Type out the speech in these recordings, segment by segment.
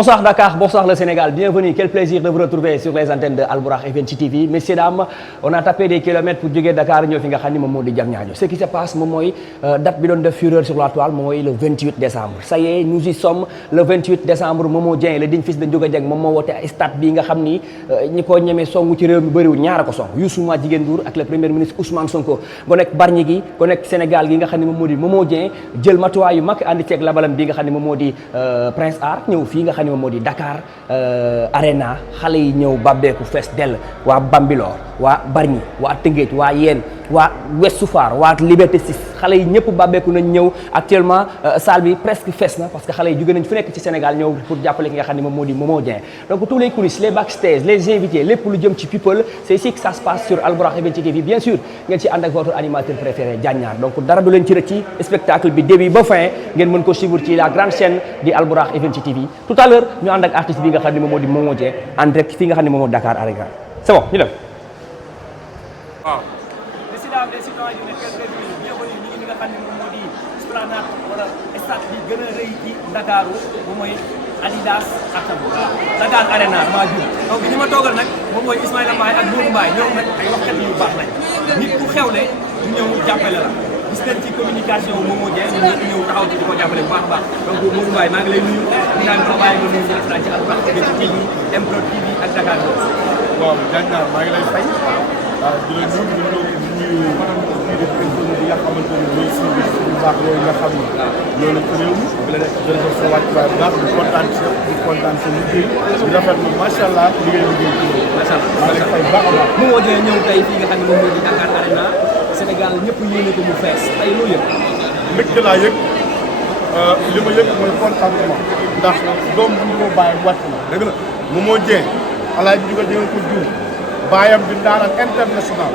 Bonsoir Dakar, bonsoir le Sénégal, bienvenue, quel plaisir de vous retrouver sur les antennes de Albourakh Events TV. Messieurs, dames, on a tapé des kilomètres pour jógee Dakar ñëw fi nga xam ni moom moo di Diamniadio. Ce qui se passe moom mooy date bi doon def fureur sur la toile moom mooy le 28 décembre. Ça y est, nous y sommes le 28 décembre. Momo Dieng le digne fils de Ndiouga Dieng moom moo woote stade bi nga xam ni ñi ko ñemee songu ci réew mi bëriwul ñaara ko song Youssou Madjiguène Ndour ak le premier ministre Ousmane Sonko go nekk Bargny gi go nekk Sénégal gi nga xam ne moom moo di Momo Dieng jël matuwaay yu mag andi ceeg labalam bi nga xam ne moom moo di Prince Art ñëw fii nga xam ne moom moo di Dakar Arena xale yi ñëw babbeeku fees dell waa Bambilor waa Bargny waa Tëngéej waa Yène waa Ouest Foire waa Liberté 6 xale yi ñëpp babbeeku nañ ñëw actuellement salle bi presque fees na parce que xale yi jóge nañ fu nekk ci Sénégal ñëw pour jàppale ki nga xam ne moom moo di Momo Dieng donc tous les coulisses les backstage les invités lépp lu jëm ci people c'est ici que ça se passe sur Albourakh Events TV bien sûr ngeen ci ànd ak votre animateur préféré Diagnar donc dara du leen ci rëcc spectacle bi début ba fin ngeen mën ko suivre ci la grande chaîne di Albourakh Events TV tout à l'heure ñu ànd ak artiste bi nga xam ne moom moo di Momo Dieng en direct fii nga xam ne moom moo Dakar Arena c'est bon ñu dem waaw décidément des citoyens yu nekk bienvenue ñu ngi nga xam ne moom moo di esplanade wala stade bi gën a rëy ci Ndakaaru moom mooy Adidas ak Dakar Arena maa jur donc ñi ma toogal nag moom mooy Ismaïla Mbaye ak Modou Mbaye ñoom nag ay waxkat yu baax lañ nit ku xewle ñu ñëw jàppale la gis nañ ci communication Momo Dieng ñu ñëw taxaw ci di ko jàppale bu baax a baax donc Modou Mbaye maa ngi lay nuyu ñu naan ko bàyyi nga nuyu ñu ci Albourakh Events TV MPROD TV ak Dakar waaw Diagnar maa ngi lay fay waaw di la nuyu di nga xamante ne mooy suñu baax yooyu nga xam ne loolu lañ ko réew mi bi la nekk jërëjëf sa wàccuwaay bu baax di kontaan si di kontaan sa liggéey di rafetlu macha allah liggéey ci macha allah maa ngi fay baax a baax Momo Dieng ñëw tey fii nga xam ne moom moo di Dakar Arena Sénégal ñëpp yéene ko mu fees tey loolu yëpp mbégte laa yëg li ma yëg mooy contentement ndax doom bu ñu ko bàyyi wàcc na dëgg la Momo Dieng alaay bi jógal dina ko jur baayam di ndaanaan international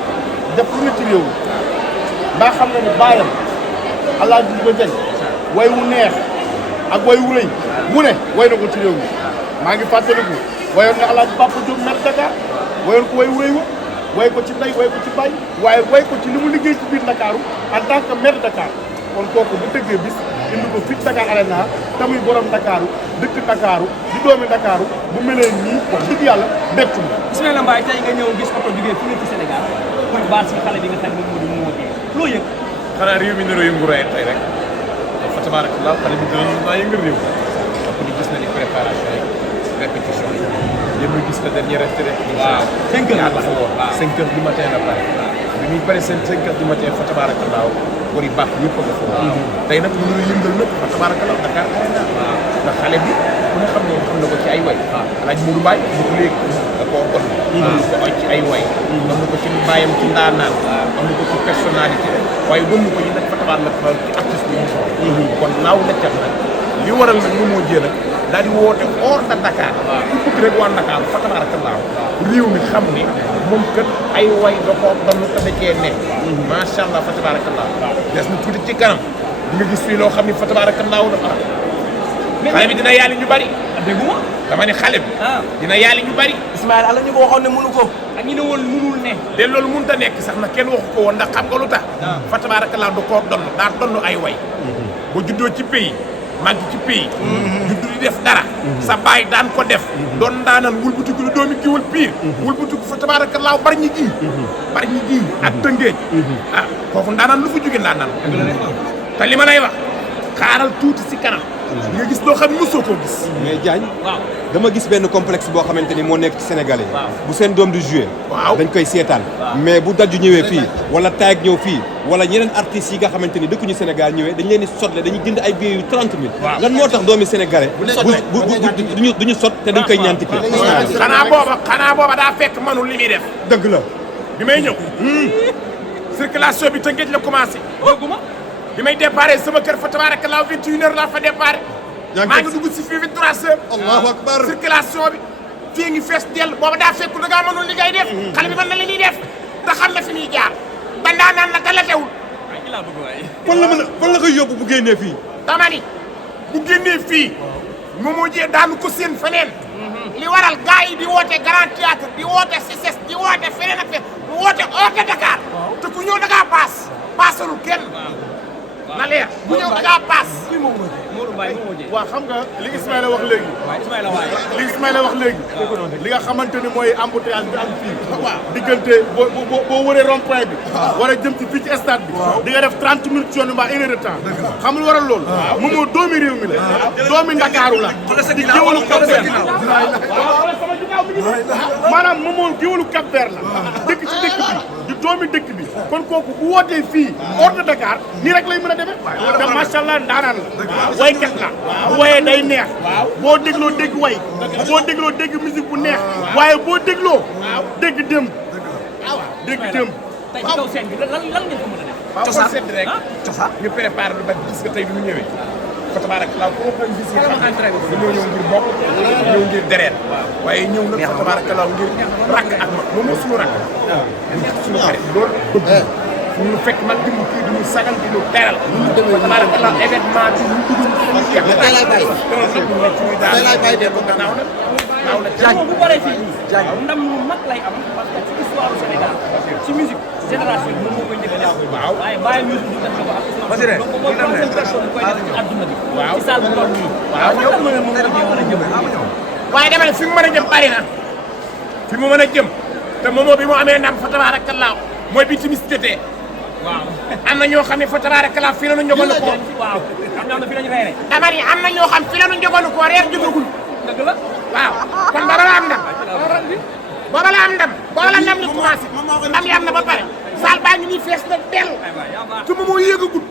def lu ne ci réew mi ndax xam nga ni baayam alaay bi jógal Dieng way wu neex ak way wu rëy wu ne way na ko ci réew mi maa ngi fàttaliku wayoon na alaaj Papa Diop maire Dakar wayoon ko way wu rëy wa way ko ci ndey way ko ci baay waaye way ko ci li mu liggéey ci biir Ndakaaru en tant que maire Dakar kon kooku bu tëggee bis indi ko fii Dakar Arena tamuy borom Ndakaaru dëkk Ndakaaru di doomi Ndakaaru bu melee nii wax dëgg yàlla bettu na. Ismaïla Mbaye tey nga ñëw gis oto jógee fu ne ci Sénégal pour baal si xale bi nga xam ne moom moo di Momo Dieng loo yëg. xanaa réew mi niroo yëngu rek tey rek fa tabarakallah xale bi dinañu naa yëngal réew donc ñu gis na ni préparation yi répétition yi yéen ñu gis na dernier répétition. waaw 5 heures la fa woon 5 heures du matin la pare. bi ñuy pare seen 5 heures du matin fa tabarakallah war yi baax yëpp a nga fa woon. tey nag ñu ngi yëngal nag fa tabarakallah Dakar Arena. ndax xale bi ku ne xam na ko ci ay way. Alaaji Modou Mbaye bu ko léegi da koo gon. ko ay ci ay way. am na ko ci mbaayam ci ndaanaan. am na ko ci personnalité. waaye doon ko ñu nag fa tabarakallah ci artiste bi mu soxla. kon naaw la cat nag li waral nag Momo Dieng nag daal di woote hors de Dakar. ku bëgg rek waa Dakar fa tabarakallah réew mi xam ne moom kat ay way da koo doon ko da cee ne. macha allah fa tabarakallah des na tuuti ci kanam di nga gis fii loo xam ne fa tabarakallah dafa xale bi dina yàlla ñu bari. dégguma dama ne xale bi. dina yàlla ñu bari. Ismaïla ala ñu ko waxoon ne mënu ko. ak ñi ne woon mënul ne. de loolu mënut a nekk sax na kenn waxu ko woon ndax xam nga lu tax. fa tabarakallah du koo donn daa donn ay way. ba juddoo ci pays màgg ci pays. juddu di def dara. sa baay daan ko def. doon daanan wulbutiku lu doomi giwal piir. wulbutiku fa tabarakallah Bargny gii. Bargny gii ak Tëngéej. foofu ndaanaan lu fa jóge ndaanaan. te li ma lay wax xaaral tuuti si kanam. nga gis loo xam ne mosoo koo gis. mais Diagne. waaw dama gis benn complexe boo xamante ni moo nekk ci Sénégalais. bu seen doom di joué. waaw dañ koy seetaan. mais bu daju ñëwee fii wala taag ñëw fii wala ñeneen artistes yi nga xamante ni dëkkuñu Sénégal ñëwee dañ leen di sotle dañuy jënd ay billets yu 30 000. waaw lan moo tax doomi Sénégalais. duñu sot te dañ koy ñaan ticket. xanaa booba daa fekk manul li muy def. dëgg la. bi may ñëw. circulation bi Tëngéej la commencé. dégguma bi may déparé sama kër fa tabarakallah 21h laa fa déparé. maa ngi dugg si fii 23h. allahu akbar circulation bi fii ngi fees dell booba daa fekk da ngaa mënul li ngay def. xale bi mën na li ñuy def te xam na fi muy jaar. dandaa naan la dala teewul. fan la koy yóbbu bu génnee fii. dama ni bu génnee fii. Momo Dieng daanu ko seen feneen. li waral gars yi di woote Grand Théâtre di woote CICES di woote feneen ak feneen mu woote hors de Dakar. te ku ñëw da ngaa paasalul kenn. na leer bu ñëw da ngaa paas. Modou Mbaye moo wóojee. waaw xam nga li Ismaïla wax léegi. waaw Ismaïla waay. li Ismaïla wax léegi. li nga xamante ni mooy embouteillage bi am fii. diggante boo wëree rond-point bi. war a jëm ci fii ci stade bi. di nga def 30 minutes ci yoon bi mbaa 1 heure de temps. xam lu waral loolu. moom moo doomi réew mi la. doomi Ndakaaru la. di géwalu Cap-Vert. maanaam moom moo géwalu Cap-Vert la. dëkk ci dëkk bi di doomi dëkk bi. kon kooku bu wootee fii hors de Dakar nii rek lay mën a demee. te macha allah ndaanaan la. waykat la. bu wayee day neex. boo dégloo dégg way. boo dégloo dégg musique bu neex. waaye boo dégloo. dégg démb. dégg démb. tey ci kaw scène bi lan ngeen ko mën a def. cosaan sedd rek cosaan ñu préparé lu bari gis nga tey bi mu ñëwee fa tabarakallah ko ko gis nga xam ne ñëw ngir bokk ñëw ngir dereet waaye ñëw nag fa tabarakallah ngir rakk ak mag moom moo suñu rakk suñu xarit loolu ñu fekk man di mu kii di ñu sagal di ñu teral fa tabarakallah événement bi ñu dugg tey lay bàyyi tey lay bàyyi de ko gannaaw nag naaw la Diagne bu bëree fii nii ndam lu mag lay am parce que ci histoire du Sénégal ci musique génération bi moom moo koy njëkk a def. waaw waaye bàyyi musique bi def na ko ak Ousmane donc mooy troisième personne koy def ci àdduna bi. waaw ci salle bu toll nii. waaw ñëw fan la moom la ñu mën a jëm. waaye dama ne fi mu mën a jëm bari na fi mu mën a jëm te moomoo bi mu amee ndam fa tabaarakallaa mooy bi timis jotee. waaw am na ñoo xam ne fa tabaarakallaa fii la ñu njogoon ko. waaw am na fi la ñu reere. dama ni am na ñoo xam fii la ñu njogoon ko reer jógagul. dëgg la waaw kon booba la am ndam. booba la am ndam booba la ndam li commencé ndam yi am na ba pare saal baa ngi nii fees na dell te moom moo yéegagul.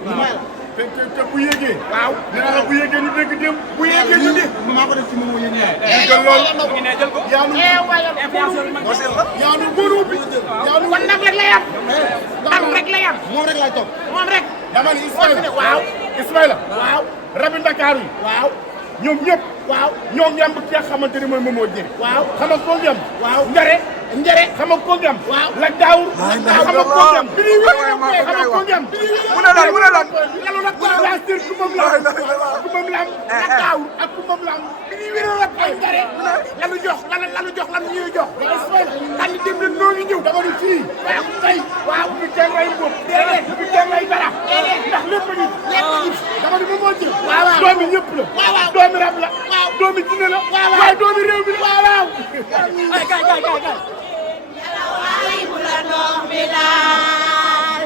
te bu yéegee. waaw dina la bu yéegee ñu dégg démb. bu yéegee ñu dégg. maa ko def ci moom moo yéegee. jël loolu. jël ko. yaa nu yaa nu góor bi. kon ndam rek lay am. ndam rek lay am. moom rek laay topp. moom rek. dama ni Ismaïla waaw Ismaïla. waaw rabi Ndakaaru yi. waaw ñoom ñëpp. waaw ñoo ngemb ki nga xamante ni mooy Momo Dieng. waaw xam nga koo ngemb. waaw njare. xam nga koo ngemb. waaw la daawur. xam nga koo ngemb. xam nga koo ngemb. mu ne lan yàlla nag ko laa sir ku moom lam. ku moom lam. la daawur ak ku moom lam. bi ñuy wéral ak ay njare. lanu jox lanu ñuy jox. kan ni dem na noo ngi ñëw. dama ni fii. waaw tey. waaw bu kenn lay mbóot. déedéet bu kenn lay dara. ndax lépp a ngi. dama ni Momo Dieng. waaw doomi ñëpp la. doomi rab la. doomi jinne la. waaye doomi réew mi la. waaw.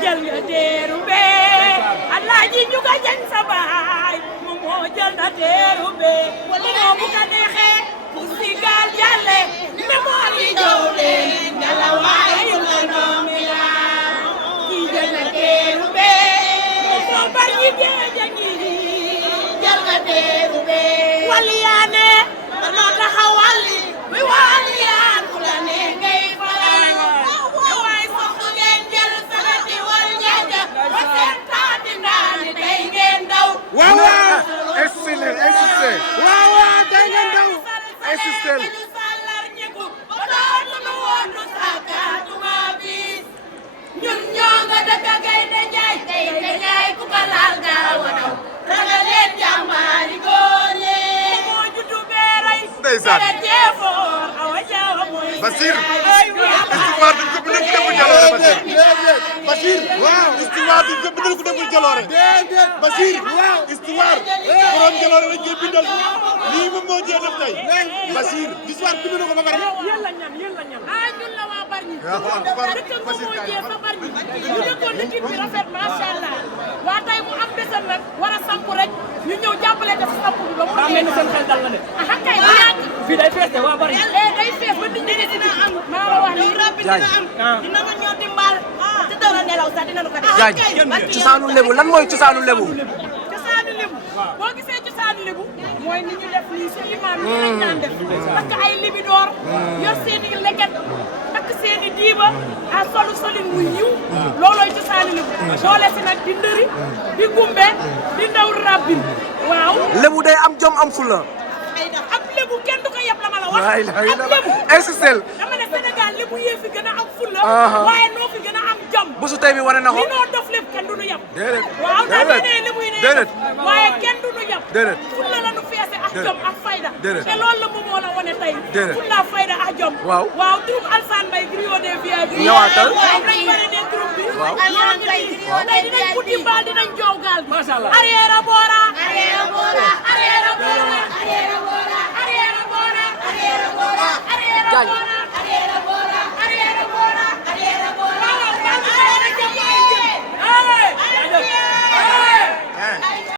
jël nga teeru bee Alaaji ñu ko jëñ sa baay moom moo jël na teeru bee moo bu ko neexee bu si gaal jàlle ne moo li jow leen ngala waaye la noomi la kii jël na teeru bee moo bari ñi géej a ngi jël nga teeru bee waliyaane danoo taxawali mi waliyaan ku la ne ngay faral waaye soxna ngeen jël sanati wal njaaja ba seen taati ndaani tey ngeen daw waaw insisté waaw tey ngeen daw insisté ñu sàllar ñiku ba doonu woonu sàkkaatuma bis ñun ñoo nga dëkk Gaynde Njaay Gaynde Njaay ku ko laal gaaw a daw ragal leen jàmbaari góor leen moo juddu beeray ndeysaan jeefoor awa jaawa mooy Basir histoire duñ ko bindal ku deful jaloore Basir waaw histoire duñ ko bindal ku deful jaloore Basir waaw histoire borom jaloore lañ koy bindal lii moom moo jeex def tey Basir histoire bind na ko ba pare yéen la ñan ñun la waa Bargny dëkk nga moo jeex sa Bargny ñu dëkkoon dëkkin bi rafet macha allah waa tey mu am bésam nag war a samp rek ñu ñëw jàppale def samp bi ba mu daa mel ni seen xel dal na de. ah kay bu yàgg fii day fees de waa bari. day fees ba nit ñi dina am maa la wax nii rabbi dina am dina ma ñëw dimbal te doo la nelaw sax dina nu ko def Diagne cosaanu lebu lan mooy cosaanu lebu cosaanu lebu boo gisee cosaanu lebu mooy ni ñu def nii suñu maam yi lañ daan def parce que ay libidoor yor seen i leket takk seen i diiba a solu solin mu yiw loolooy cosaanu lebu boole si nag di ndëri di gumbe di ndaw rabbin waaw lebu day am jom am fula ab lebu kenn du ko yeb la ma la wax ab lebu insistel dama ne Sénégal lebu yee fi gën a am fulla waaye noo fi gën a am jom bésu tey bi wane na ko li noo dof lépp kenn du nu yeb déedéet waaw daa ne lebu yi ne waaye kenn du nu yeb déedéet fulla la nu feese ak jom ak fayda déedéet te loolu la Momo la wane tey déedéet fulla fayda ak jom waaw troupe Alsane Mbaye griot des VIP ñëwaatal waaw dañ bëri ne troupe bi tey dinañ puti mbaal dinañ joow gaal bi Macha Allah. arrière boora Arafat